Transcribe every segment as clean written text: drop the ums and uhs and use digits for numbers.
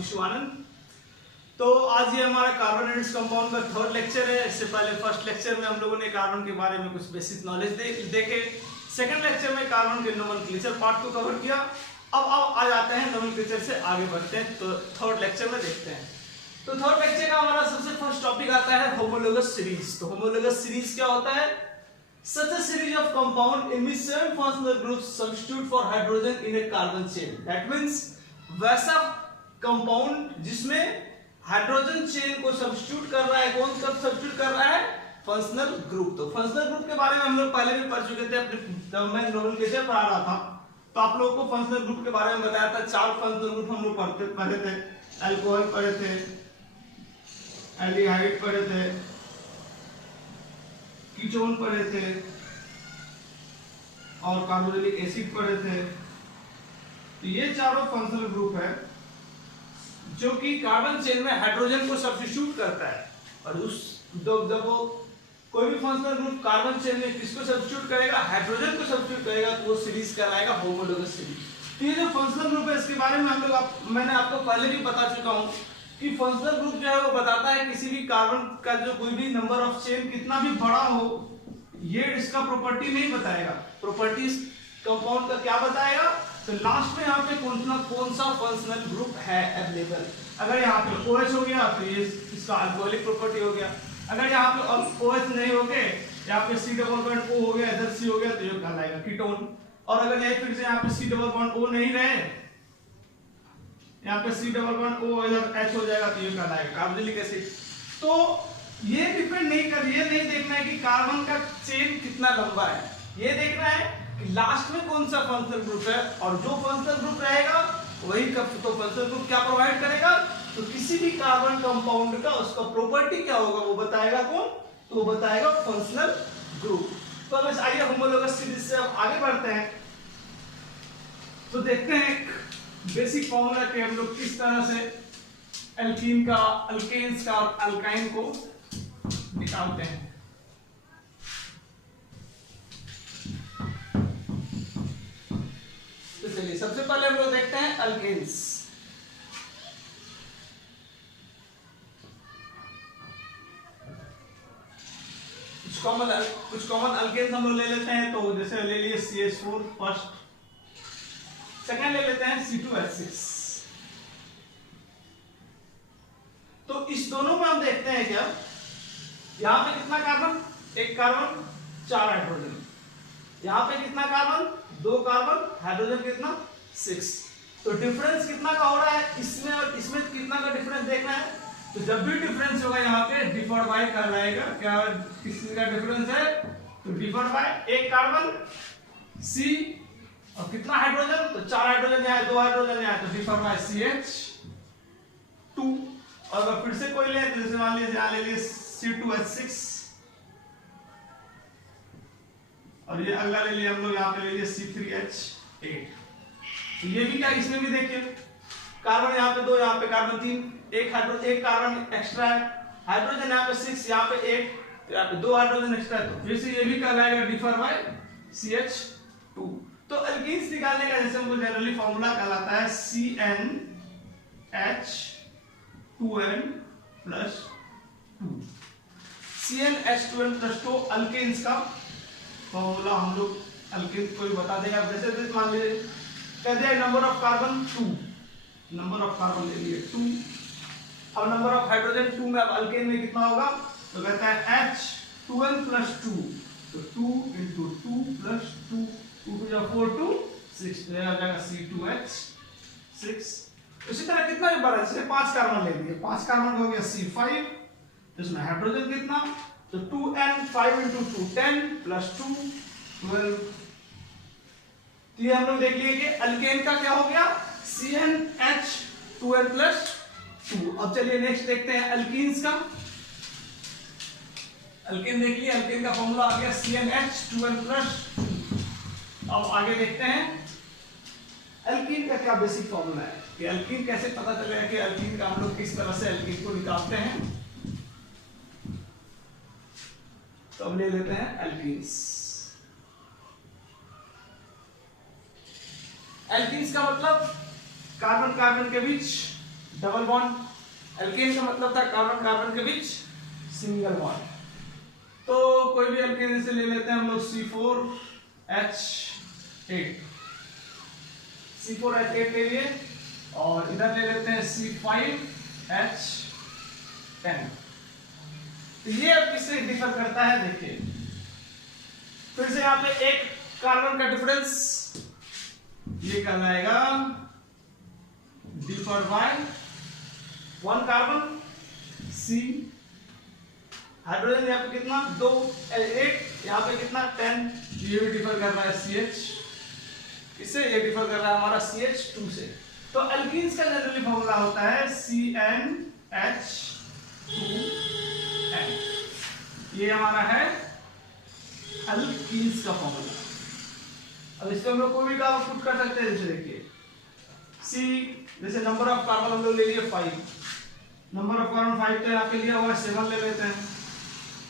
नाम शिवानंद। तो आज ये हमारा कार्बन एंड कंपाउंड का थर्ड लेक्चर है। इससे पहले फर्स्ट लेक्चर में हम लोगों ने कार्बन के बारे में कुछ बेसिक नॉलेज देखे। सेकंड लेक्चर में कार्बन के नोमेनक्लेचर पार्ट को कवर किया। अब आ जाते हैं नोमेनक्लेचर से आगे बढ़ते हैं, तो थर्ड लेक्चर में देखते हैं। तो थर्ड लेक्चर का हमारा सबसे फर्स्ट टॉपिक आता है होमोलोगस सीरीज। तो होमोलोगस सीरीज क्या होता है? Such a series of compound in which seven functional groups substitute for hydrogen in a carbon chain. That means वैसा कंपाउंड जिसमें हाइड्रोजन चेन को सब्स्टिट्यूट कर रहा है। कौन कब सब्स्टिट्यूट कर रहा है? Functional group. तो फंक्शनल ग्रुप के बारे में हम लोग पहले भी पढ़ चुके थे, अपने जब मैं नोमेनक्लेचर पढ़ा रहा था तो आप लोगों को फंक्शनल ग्रुप के बारे में बताया था। चार फंक्शनल ग्रुप हम लोग पढ़े थे। अल्कोहल पढ़े थे, एल्डिहाइड पढ़े थे, कीटोन पढ़े थे और कार्बोनिलिक एसिड पढ़े थे। तो ये चारों फंक्शनल ग्रुप है जो कि कार्बन चेन में हाइड्रोजन को सब्स्टिट्यूट करता है। और उस जब वो कोई भी फंक्शनल ग्रुप कार्बन चेन में किसको सब्स्टिट्यूट करेगा? हाइड्रोजन को सब्स्टिट्यूट करेगा, तो वो सीरीज कहलाएगा होमोलोगस सीरीज। तो ये जो फंक्शनल ग्रुप है इसके बारे में मैंने आपको पहले भी बता चुका हूं कि फंक्शनल ग्रुप जो है वो बताता है किसी भी कार्बन का जो कोई भी नंबर ऑफ चेन कितना भी बड़ा हो, ये इसका प्रॉपर्टी नहीं बताएगा। प्रॉपर्टीज कंपाउंड का क्या बताएगा? तो लास्ट में यहाँ पे कौन सा फंक्शनल ग्रुप है अवेलेबल। अगर यहाँ पे OH हो गया तो ये इसका अल्कोहलिक प्रॉपर्टी हो गया। अगर यहाँ पे OH नहीं हो गए, यहाँ पे C डबल बॉन्ड O हो गया, इधर C हो गया, तो ये कहलाएगा कीटोन। और अगर ये फिर से यहाँ पे C डबल बॉन्ड O नहीं रहे, यहाँ पे C डबल बॉन्ड O इधर H हो जाएगा, तो ये कहलाएगा कार्बोनिलिक एसिड। तो ये डिपेंड नहीं कर, ये नहीं देखना है कि कार्बन का चेन कितना लंबा है, ये देखना है कि लास्ट में कौन सा फंक्शनल ग्रुप है। और जो फंक्शनल ग्रुप रहेगा वही तो फंक्शनल ग्रुप क्या प्रोवाइड करेगा? तो किसी भी कार्बन कंपाउंड का उसका प्रॉपर्टी क्या होगा वो बताएगा कौन? तो वो बताएगा फंक्शनल ग्रुप। तो अब आइए होमोलोगस सीरीज से अब आगे बढ़ते हैं। तो देखते हैं बेसिक फॉर्मूला के हम लोग किस तरह से एल्कीन का, अल्केन्स का और अल्काइन को निकालते हैं। तो चलिए सबसे पहले हम लोग देखते हैं अल्केन्स। कुछ कॉमन अल्केन्स हम लोग ले लेते हैं। तो जैसे ले लिए CH4 फर्स्ट, सेकंड ले लेते हैं C2H6। तो इस दोनों में हम देखते हैं क्या, यहां पे कितना कार्बन? एक कार्बन, 4 हाइड्रोजन। यहां पे कितना कार्बन? 2 कार्बन, हाइड्रोजन कितना? 6। तो डिफरेंस कितना का हो रहा है? इसमें और इसमें कितना का डिफरेंस देखना है। तो जब भी डिफरेंस होगा यहाँ पे डिफाइड बाय कहलाएगा। क्या किसका डिफरेंस है? तो डिफाइड बाय एक कार्बन C और कितना हाइड्रोजन? तो 4 हाइड्रोजन यहाँ है, 2 हाइड्रोजन यहाँ है, तो डिफाइड बाय CH2। और अगर फिर से कोई ले तो जैसे मान लीजिए यहाँ ले लिए C2H6 और ये अगला ले लिया हम लोग, यहाँ पे ले लिए C3H8। तो ये भी क्या, इसमें भी देखिए कार्बन यहाँ पे 2, यहाँ पे कार्बन 3, एक कार्बन एक्स्ट्रा है, हाइड्रोजन यहाँ पे 6, यहाँ पे 1, यहाँ पे 2 हाइड्रोजन एक्स्ट्रा है। तो फिर से ये भी कहलाएगा डिफर बाय CH2। तो अल्कीन्स निकालने का जैसे हमको जनरली फॉर्मूला कहलाता है CnH2n+2। CnH2n+2 अल्केन्स का फॉर्मूला हम लोग अल्केन कोई बता देगा। जैसे मान लीजिए कह दिया number of carbon 2, number of carbon ले लिए 2। अब नंबर ऑफ हाइड्रोजन 2 में, अब अल्केन में कितना होगा? तो कहता है H2n+2, तो 2 × 2 + 2, 2 × 4 2 6, तो आ जाएगा C2H6। इसी तरह कितना भी बड़ा, जैसे 5 कार्बन ले लिए, 5 कार्बन हो गया C5, तो इसमें हाइड्रोजन कितना? तो 2n, 5 × 2 10 + 2 12। तो ये हम लोग देख लिए कि अल्केन का क्या हो गया? CnH2n+2। अब चलिए नेक्स्ट देखते हैं अल्कीन्स का। अल्केन देख लिए, अल्केन का फॉर्मूला आ गया CnH2n+2। अब आगे देखते हैं अल्कीन का क्या बेसिक फॉर्मूला है, कि अल्कीन कैसे पता चलेगा कि अल्कीन का हम लोग किस तरह से अल्कीन को निकालते हैं। तो अब ले लेते हैं अल्कीन्स। एल्कीन्स का मतलब कार्बन कार्बन के बीच डबल बॉन्ड, एल्केन का मतलब था कार्बन कार्बन के बीच सिंगल बॉन्ड। तो कोई भी एल्केन जैसे ले लेते हैं हम लोग C4H8, C4H8 ले लिए और इधर ले लेते हैं C5H10। तो ये अब किससे डिफर करता है देखिए, फिर से यहाँ पे एक कार्बन का डिफरेंस, ये कहलाएगा differ by 1 carbon, C hydrogen यहाँ पे कितना 2 8, यहाँ पे कितना 10, ये भी डिफर कर रहा है CH, इससे ये डिफर कर रहा है हमारा CH2 से। तो एल्कीन्स का जनरली फॉर्मूला होता है CnH2n, ये हमारा है एल्कीन्स का फॉर्मूला। अब इसको हम लोग कोई भी काम पुट कर सकते हैं, जैसे देखिए C, जैसे नंबर ऑफ कार्बन हम लोग ले लिए 5, नंबर ऑफ कार्बन 5 तो यहाँ पे लिया हुआ है 7 ले लेते हैं।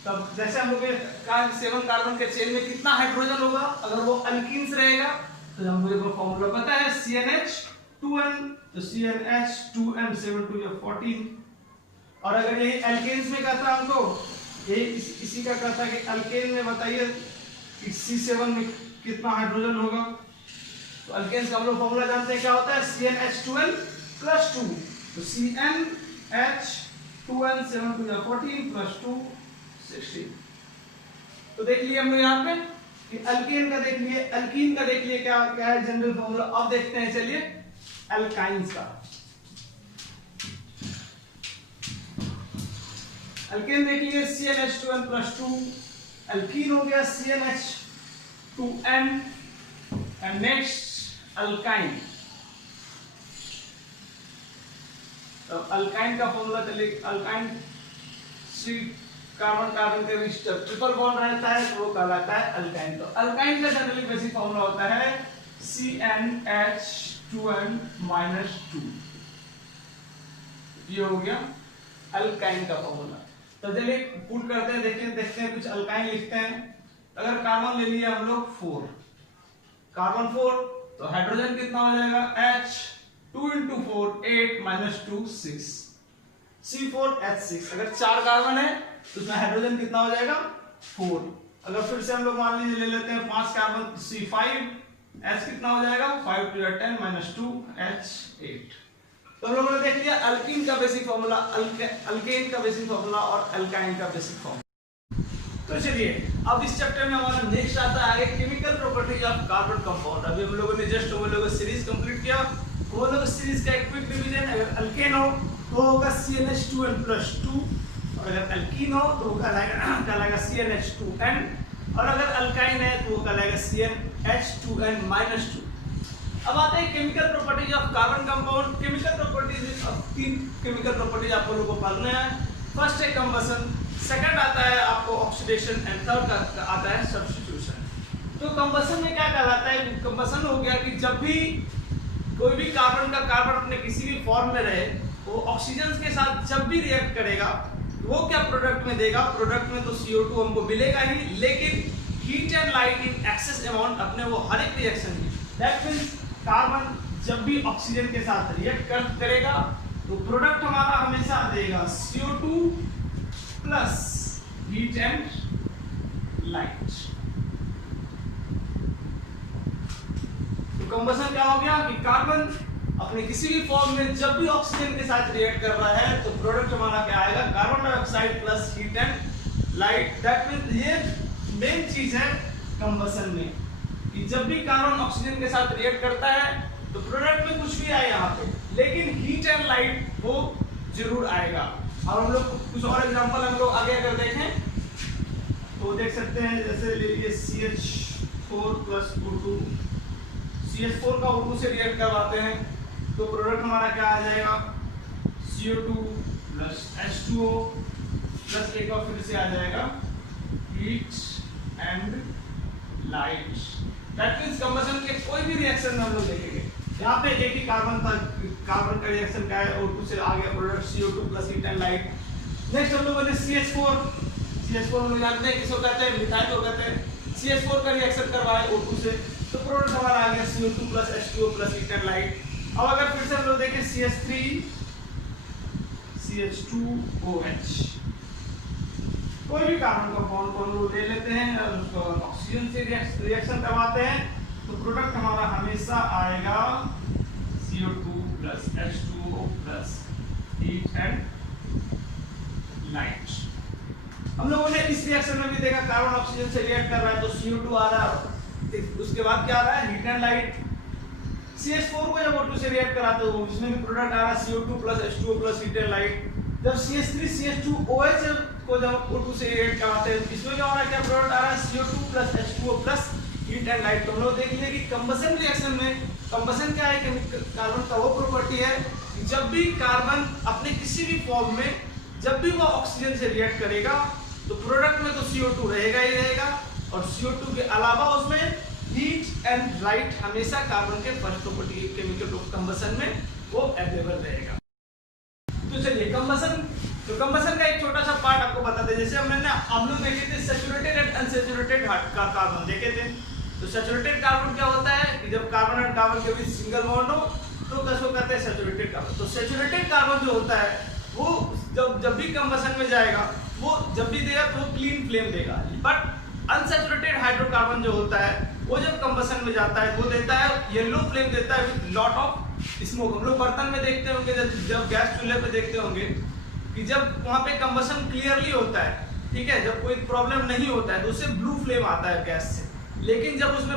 तब जैसे हम लोग कहा 7 कार्बन के चेन में कितना हाइड्रोजन होगा, अगर वो अल्कीन्स रहेगा तो हम लोग को फॉर्मूला पता है CnH2n, तो CnH2n 7 2 14। और अगर ये एल्केन्स में कहता हमको, ये इसी का कहता कि अल्केन में बताइए कि C7 में कितना हाइड्रोजन होगा, तो अल्केन्स का हम लोग फॉर्मूला जानते हैं क्या होता है CnH2n + 2, तो CnH2n 7 2 14 + 2 16। तो देख लिए हम लोग यहाँ पे कि अल्केन का देख लिए, अल्कीन का देख लिए क्या क्या है जनरल फॉर्मूला। अब देखते हैं चलिए अल्काइंस का। अल्केन देख लिए CnH2n + 2, अल्कीन हो गया CnH2n, एंड नेक्स्ट अल्काइन। तो अल्काइन का फॉर्मूला चलिए, अल्काइन C कार्बन कार्बन के बीच ट्रिपल बॉन्ड रहता है तो वो कहलाता है अल्काइन। तो अल्काइन का जनरली बेसिक फॉर्मूला होता है CnH2n - 2, ये हो गया अल्काइन का फॉर्मूला। तो चलिए पुट करते हैं, देखते हैं कुछ अल्काइन लिखते हैं। अगर कार्बन ले लिया हम लोग 4, कार्बन 4, तो हाइड्रोजन कितना हो जाएगा H, 2 × 4 8 - 2 6, C4H6। अगर 4 कार्बन है तो उसमें हाइड्रोजन कितना हो जाएगा 4। अगर फिर से हम लोग मान लीजिए ले लेते हैं 5 कार्बन C5H, कितना हो जाएगा 5 × 10 - 2 H8। तो हम लोगों ने देख लिया अल्कीन का बेसिक फॉर्मूला, अल्केन का बेसिक फॉर्मूला और अल्काइन का बेसिक फॉर्मूला। तो चलिए अब इस चैप्टर में हमारा नेक्स्ट आता है आगे chemical properties of carbon compound. अभी हम लोगों ने जस्ट वो लोग सीरीज कंप्लीट किया, वो लोग सीरीज का एक क्विक रिवीजन। अगर अल्केन हो तो होगा CnH2n + 2, और अगर अल्कीन हो तो वो कहलाएगा CnH2n, और अगर अल्काइन है तो वो कहलाएगा CnH2n - 2। अब आते हैं chemical properties of carbon compound. Chemical properties, 3 chemical properties आप लोगों को पढ़ने हैं। फर्स्ट है कंबसन, सेकंड आता है आपको ऑक्सीडेशन, एंड थर्ड आता है सब्स्टिट्यूशन। तो कंबसन में क्या कहलाता है, कंबसन हो गया कि जब भी कोई भी कार्बन का कार्बन अपने किसी भी फॉर्म में रहे, वो ऑक्सीजन के साथ जब भी रिएक्ट करेगा वो क्या प्रोडक्ट में देगा, प्रोडक्ट में तो CO2 हमको मिलेगा ही, लेकिन heat and light in excess amount अपने वो हर एक रिएक्शन में। दैट मींस कार्बन जब भी ऑक्सीजन के साथ रिएक्ट करेगा तो प्रोडक्ट हमारा हमेशा देगा CO2 plus heat and light. तो कंबसन क्या हो गया कि कार्बन अपने किसी भी फॉर्म में जब भी ऑक्सीजन के साथ रिएक्ट कर रहा है तो प्रोडक्ट हमारा क्या आएगा, carbon dioxide plus heat and light. That means ये मेन चीज है कंबसन में कि जब भी कार्बन ऑक्सीजन के साथ रिएक्ट करता है तो प्रोडक्ट में कुछ भी आए यहाँ पे, लेकिन हीट एंड लाइट वो जरूर आएगा। और हम लोग कुछ और एग्जांपल हम लोग आगे अगर देखें तो देख सकते हैं, जैसे ले लीजिए CH4 + O2, CH4 का O2 से रिएक्ट करवाते हैं तो प्रोडक्ट हमारा क्या आ जाएगा CO2 + H2O प्लस एक और फिर से आ जाएगा heat and light. That means combustion के कोई भी रिएक्शन में हम लोग देखेंगे, यहाँ पे एक ही कार्बन था, कार्बन का रिएक्शन क्या है O2 से आ गया product CO2 plus heat and light. Next हम लोगों ने CH4 हम लोग जानते हैं किसको कहते हैं, मिथाइल को कहते हैं। CH4 का रिएक्शन करवाए O2 से तो प्रोडक्ट हमारा आ गया CO2 + H2O plus heat and light. अब अगर फिर से हम लोग देखें CH3 CH2OH। कोई भी कार्बन कंपाउंड को हम लोग ले लेते हैं और उसको ऑक्सीजन से रिएक्शन करवाते हैं तो प्रोडक्ट हमारा हमेशा आएगा CO2 plus H2O plus heat and light. हम लोगों ने इस रिएक्शन में भी देखा कार्बन ऑक्सीजन से रिएक्ट कर रहा है तो CO2 आ रहा है, उसके बाद क्या आ रहा है हीट एंड लाइट। CH4 को जब O2 से रिएक्ट कराते हो इसमें भी प्रोडक्ट आ रहा है CO2 plus H2O plus heat and light. जब CH3 CH2OH को जब O2 से रिएक्ट कराते हैं इसमें क्या हो रहा है, क्या प्रोडक्ट आ रहा है CO2 plus H2O plus heat and light. तो हम लोग देख लिए कि कंबसन रिएक्शन में कंबसन क्या है, कार्बन का वो प्रॉपर्टी है कि जब भी कार्बन अपने किसी भी फॉर्म में जब भी वो ऑक्सीजन से रिएक्ट करेगा तो प्रोडक्ट में तो CO2 रहेगा ही रहेगा और CO2 के अलावा उसमें हीट एंड लाइट हमेशा कार्बन के फर्स्ट प्रॉपर्टी केमिकल कंबसन में वो अवेलेबल रहेगा। तो चलिए कंबसन का एक छोटा सा पार्ट आपको बता दें। जैसे हमने ना हम लोग देखे थे सैचुरेटेड एंड अनसैचुरेटेड कार्बन देखे थे। तो सैचुरेटेड कार्बन क्या होता है कि जब कार्बन एंड कार्बन के बीच सिंगल बॉन्ड हो तो किसको कहते हैं सैचुरेटेड कार्बन। तो सैचुरेटेड कार्बन जो होता है वो जब भी कंबसन में जाएगा वो जब भी देगा तो वो क्लीन फ्लेम देगा। बट अनसैचुरेटेड हाइड्रोकार्बन जो होता है वो जब कंबसन में जाता है वो देता है येलो फ्लेम देता है विद लॉट ऑफ स्मोक। हम लोग बर्तन में देखते होंगे जब गैस चूल्हे पे देखते होंगे कि जब वहाँ पे कंबसन क्लियरली होता है, ठीक है, जब कोई प्रॉब्लम नहीं होता है तो उससे ब्लू फ्लेम आता है गैस से। लेकिन जब उसमें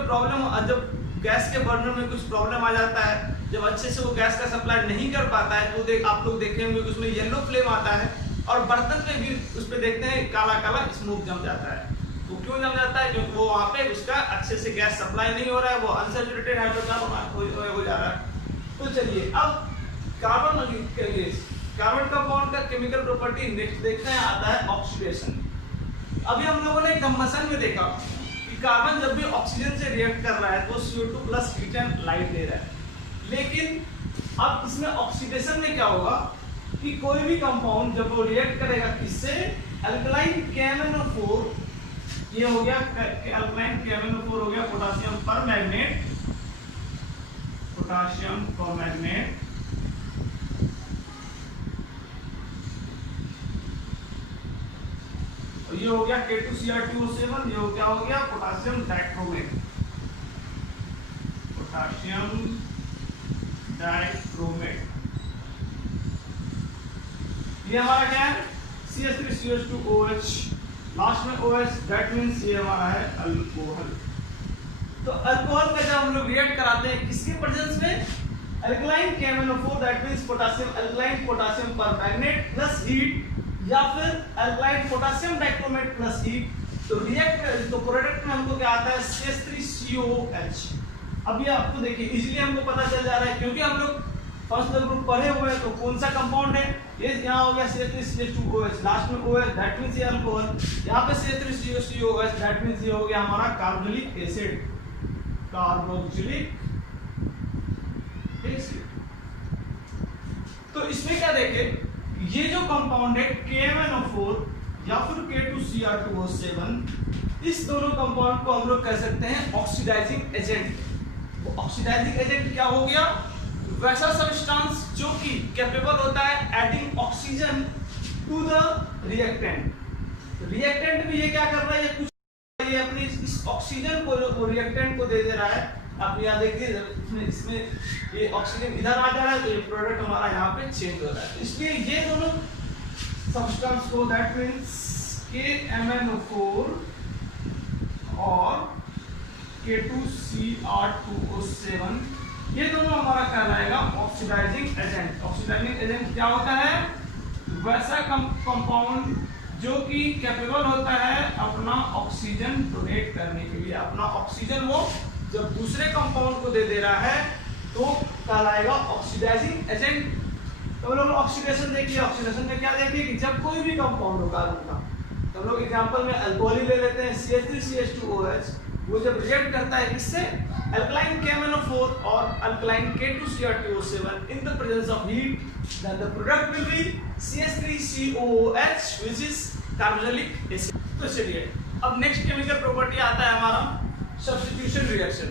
जब गैस के बर्नर में कुछ प्रॉब्लम आ जाता है, जब अच्छे से वो गैस का सप्लाई नहीं कर पाता है तो आप लोग देखे होंगे कि उसमें येलो फ्लेम आता है और बर्तन में भी उस पर देखते हैं काला काला स्मोक जम जाता है। तो क्यों जम जाता है, क्योंकि वो वहाँ पे उसका अच्छे से गैस सप्लाई नहीं हो रहा है, वो अनसैचुरेटेड हाइड्रोकार्बन हो जा रहा है। तो चलिए अब कार्बन कंपाउंड का केमिकल प्रॉपर्टी नेक्स्ट देखते हैं आता है ऑक्सीडेशन। अभी हम लोगों ने कंबसन में देखा कि कार्बन जब भी ऑक्सीजन से रिएक्ट कर रहा है तो CO2 plus heat and light दे रहा है। लेकिन अब इसमें ऑक्सीडेशन में क्या होगा कि कोई भी कंपाउंड जब वो रिएक्ट करेगा किससे, अल्कलाइन KMnO4, ये हो गया अल्कलाइन KMnO4 हो गया पोटासियम परमैंगनेट, पोटासियम परमैंगनेट, ये हो गया K2Cr2O7, ये हो गया पोटासियम डाइक्रोमेट, पोटासियम डाइक्रोमेट। ये हमारा क्या है CH3CH2OH, लास्ट में OH, दैट मींस ये हमारा है अल्कोहल। तो अल्कोहल का जब हम लोग रिएक्ट कराते हैं किसके प्रेजेंस में, alkaline KMnO4 that means potassium alkaline potassium permanganate plus heat या फिर alkaline potassium dichromate plus heat. तो रिएक्ट तो प्रोडक्ट में हमको क्या आता है CH3COOH। अब ये आपको देखिए इजीली हमको पता चल जा रहा है क्योंकि हम लोग फर्स्ट ग्रुप पढ़े हुए हैं। तो कौन सा कंपाउंड है ये, यहाँ हो गया CH3CH2OH, लास्ट में OH दैट मींस ये अल्कोहल, यहाँ पे CH3COOH दैट मींस ये हो गया हमारा कार्बोक्सिलिक एसिड, कार्बोक्सिलिक एसिड। तो इसमें क्या देखें, ये जो कंपाउंड है KMnO4 या फिर K2Cr2O7, इस दोनों कंपाउंड को हम लोग कह सकते हैं ऑक्सीडाइजिंग एजेंट। ऑक्सीडाइजिंग एजेंट क्या हो गया, वैसा सब्सटेंस जो कि कैपेबल होता है adding oxygen to the reactant. Reactant भी ये क्या कर रहा है, ये कुछ ये अपनी इस ऑक्सीजन को रिएक्टेंट को दे रहा है। आप यहाँ देखिए इसमें ये ऑक्सीजन इधर आ जा रहा है तो ये प्रोडक्ट हमारा यहाँ पे चेंज हो रहा है। इसलिए ये दोनों सब्सटेंस को दैट मींस KMnO4 और K2Cr2O7 ये दोनों हमारा कहलाएगा ऑक्सीडाइजिंग एजेंट। ऑक्सीडाइजिंग एजेंट क्या होता है, वैसा कंपाउंड जो कि कैपेबल होता है अपना ऑक्सीजन डोनेट करने के लिए। अपना ऑक्सीजन वो जब दूसरे कंपाउंड को दे रहा है तो कहलाएगा ऑक्सीडाइजिंग एजेंट। तो हम लोग ऑक्सीडेशन देखिए, ऑक्सीडेशन में क्या देखिए कि जब कोई भी कंपाउंड हो कार्बन का, तो हम लोग एग्जांपल में अल्कोहल ले लेते हैं CH3CH2OH, वो जब रिएक्ट करता है किससे, अल्कलाइन KMnO4 और alkaline K2Cr2O7 in the presence of heat, then the product will be CH3COOH which is carboxylic acid. तो चलिए अब नेक्स्ट केमिकल प्रॉपर्टी आता है हमारा सब्स्टिट्यूशन रिएक्शन।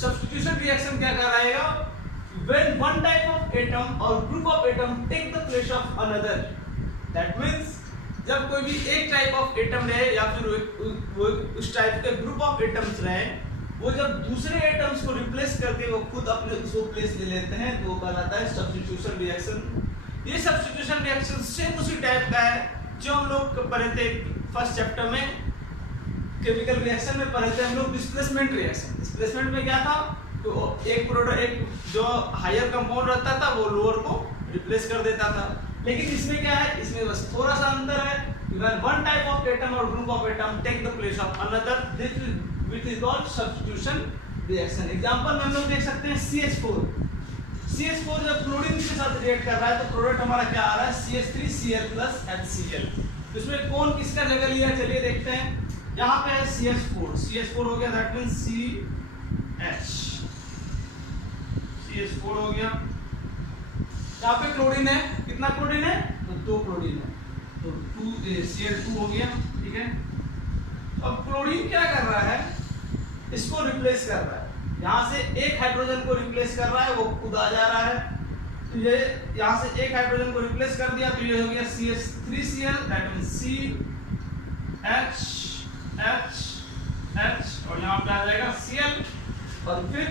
सब्स्टिट्यूशन रिएक्शन क्या कहलाएगा when one type of atom or group of atom take the place of another, that means जब कोई भी एक टाइप ऑफ एटम रहे या फिर वो उस टाइप के ग्रुप ऑफ एटम्स रहे, वो जब दूसरे एटम्स को रिप्लेस करके वो खुद अपने उसको प्लेस ले लेते हैं तो वो कहलाता है सब्स्टिट्यूशन रिएक्शन। ये सब्स्टिट्यूशन रिएक्शन सेम उसी टाइप का है जो हम लोग पढ़े थे फर्स्ट चैप्टर में, केमिकल रिएक्शन में पढ़े थे हम लोग डिस्प्लेसमेंट रिएक्शन। डिस्प्लेसमेंट में क्या था, तो एक प्रोडक्ट एक जो हायर कंपाउंड रहता था वो लोअर को रिप्लेस कर देता था। लेकिन इसमें क्या है, इसमें बस थोड़ा सा अंतर है, when one type of atom or group of atom take the place of another, this is which is called substitution reaction। Example में हम लोग देख सकते हैं CH4। CH4 जब क्लोरीन के साथ रिएक्ट कर रहा है तो प्रोडक्ट हमारा क्या आ रहा है, CH3Cl plus HCl। तो इसमें कौन किसका जगह लिया, चलिए देखते हैं। यहाँ पे है CH4 हो गया, दैट मींस CH4 हो गया। यहाँ पे क्लोरीन है, कितना क्लोरीन है, तो 2 क्लोरीन है, तो Cl2 हो गया, ठीक है। अब क्लोरीन क्या कर रहा है, इसको रिप्लेस कर रहा है, यहाँ से एक हाइड्रोजन को रिप्लेस कर रहा है, वो खुद आ जा रहा है। तो ये यहाँ से एक हाइड्रोजन को रिप्लेस कर दिया तो ये हो गया CH3Cl, दैट मींस CH और यहाँ पे आ जाएगा Cl। और फिर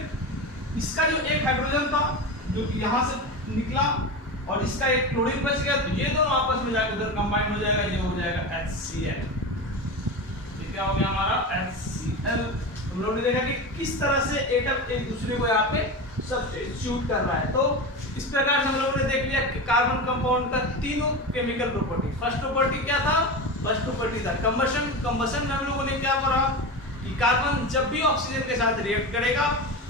इसका जो एक हाइड्रोजन था जो कि यहाँ से निकला और इसका एक क्लोरीन बच गया, तो ये दोनों आपस में जाकर उधर कंबाइन हो जाएगा, ये हो जाएगा HCl। ये क्या हो गया हमारा HCl। हम लोगों ने देखा कि किस तरह से एटम एक दूसरे को यहाँ पे सब्स्टिट्यूट कर रहा है। तो इस प्रकार से हम लोगों ने देख लिया कि कार्बन कंपाउंड का तीनों केमिकल प्रॉपर्टी। फर्स्ट प्रॉपर्टी क्या था, फर्स्ट प्रॉपर्टी था कंबशन। कंबशन में हम लोगों ने क्या पढ़ा कि कार्बन जब भी ऑक्सीजन के साथ रिएक्ट करेगा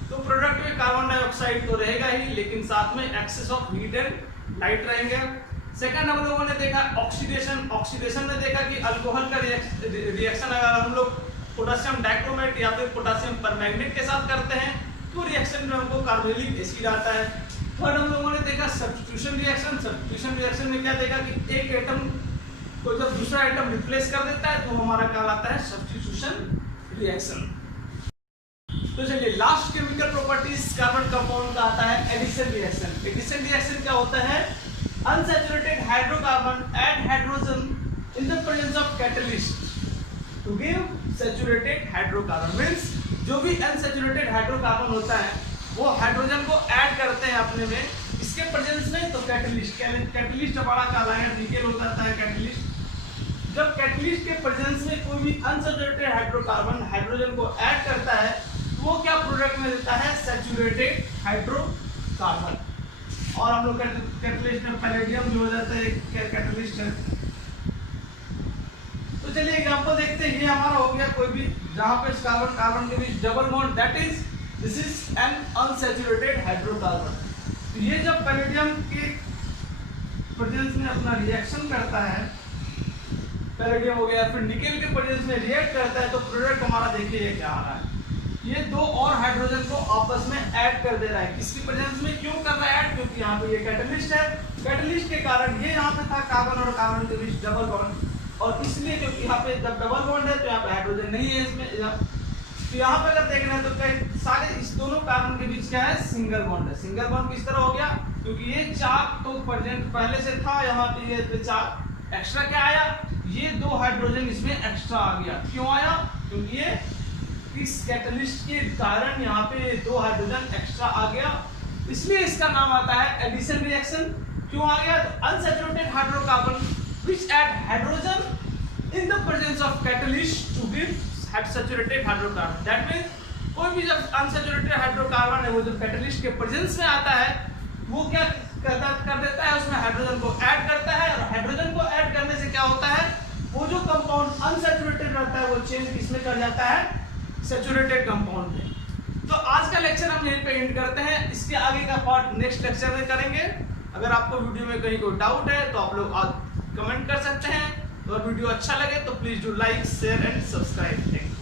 तो प्रोडक्ट में कार्बन डाइऑक्साइड तो रहेगा ही, लेकिन साथ में excess of heat and light रहेंगे। सेकंड हम लोगों ने देखा ऑक्सीडेशन। ऑक्सीडेशन में देखा कि अल्कोहल का रिएक्शन अगर हम लोग पोटेशियम डाइक्रोमेट या फिर पोटेशियम परमैंगनेट के साथ करते हैं तो रिएक्शन में हमको कार्बोनिलिक एसिड आता है। थर्ड हम लोगों ने देखा सब्स्टिट्यूशन रिएक्शन। सब्स्टिट्यूशन रिएक्शन में क्या देखा कि एक एटम को जब दूसरा एटम रिप्लेस कर देता है तो हमारा कहलाता है सब्स्टिट्यूशन रिएक्शन। तो चलिए last chemical properties carbon compound का आता है एडिशन रिएक्शन। एडिशन रिएक्शन क्या होता है, unsaturated hydrocarbon add hydrogen in the presence of catalyst to give saturated hydrocarbon. Means जो भी अनसैचुरेटेड हाइड्रोकार्बन होता है वो हाइड्रोजन को ऐड करते हैं अपने में, इसके प्रेजेंस में, तो कैटलिस्ट हमारा कहलाएगा निकेल हो जाता है कैटलिस्ट। जब कैटलिस्ट के प्रेजेंस में कोई भी अनसैचुरेटेड हाइड्रोकार्बन हाइड्रोजन को ऐड करता है तो वो क्या प्रोडक्ट में देता है, सैचुरेटेड हाइड्रोकार्बन। और हम लोग कैटलिस्ट में पैलेडियम जो हो जाता है कैटलिस्ट है। तो चलिए एग्जांपल देखते हैं। ये हमारा हो गया कोई भी जहां पे कार्बन कार्बन के बीच double bond, that is this is an unsaturated hydrocarbon. तो ये जब पैलेडियम के प्रेजेंस में अपना रिएक्शन करता है, पैलेडियम हो गया, फिर निकेल के प्रेजेंस में रिएक्ट करता है तो प्रोडक्ट हमारा देखिए ये क्या आ रहा है, ये 2 और हाइड्रोजन को आपस में ऐड कर दे रहा है। किसकी प्रेजेंस में क्यों कर रहा है ऐड, क्योंकि यहाँ पे ये कैटलिस्ट है। कैटलिस्ट के कारण ये यहाँ पे था कार्बन और कार्बन के बीच डबल बॉन्ड, और इसलिए क्योंकि यहाँ पे जब डबल बॉन्ड है तो यहाँ पे हाइड्रोजन नहीं है इसमें। तो यहाँ पे अगर देखना है तो सारे इस दोनों कार्बन के बीच क्या है, सिंगल बॉन्ड है। सिंगल बॉन्ड किस तरह हो गया, क्योंकि ये 4 तो प्रेजेंट पहले से था, यहाँ पे ये 4 एक्स्ट्रा क्या आया, ये 2 हाइड्रोजन इसमें एक्स्ट्रा आ गया। क्यों आया, क्योंकि ये इस कैटलिस्ट के कारण यहाँ पे 2 हाइड्रोजन एक्स्ट्रा आ गया, इसलिए इसका नाम आता है एडिशन रिएक्शन। क्यों आ गया, unsaturated hydrocarbon which add hydrogen in the presence of catalyst to give saturated hydrocarbon। That means कोई भी जब unsaturated हाइड्रोकार्बन है वो जब कैटलिस्ट के प्रेजेंस में आता है वो क्या कर देता है, उसमें हाइड्रोजन को ऐड करता है, और हाइड्रोजन को ऐड करने से क्या होता है, वो जो कंपाउंड अनसैचुरेटेड रहता है वो चेंज किसमें कर जाता है, सैचुरेटेड कंपाउंड में। तो आज का लेक्चर हम यहीं पे एंड करते हैं, इसके आगे का पार्ट नेक्स्ट लेक्चर में करेंगे। अगर आपको वीडियो में कहीं कोई डाउट है तो आप लोग कमेंट कर सकते हैं, और वीडियो अच्छा लगे तो please do like share and subscribe. Thank you.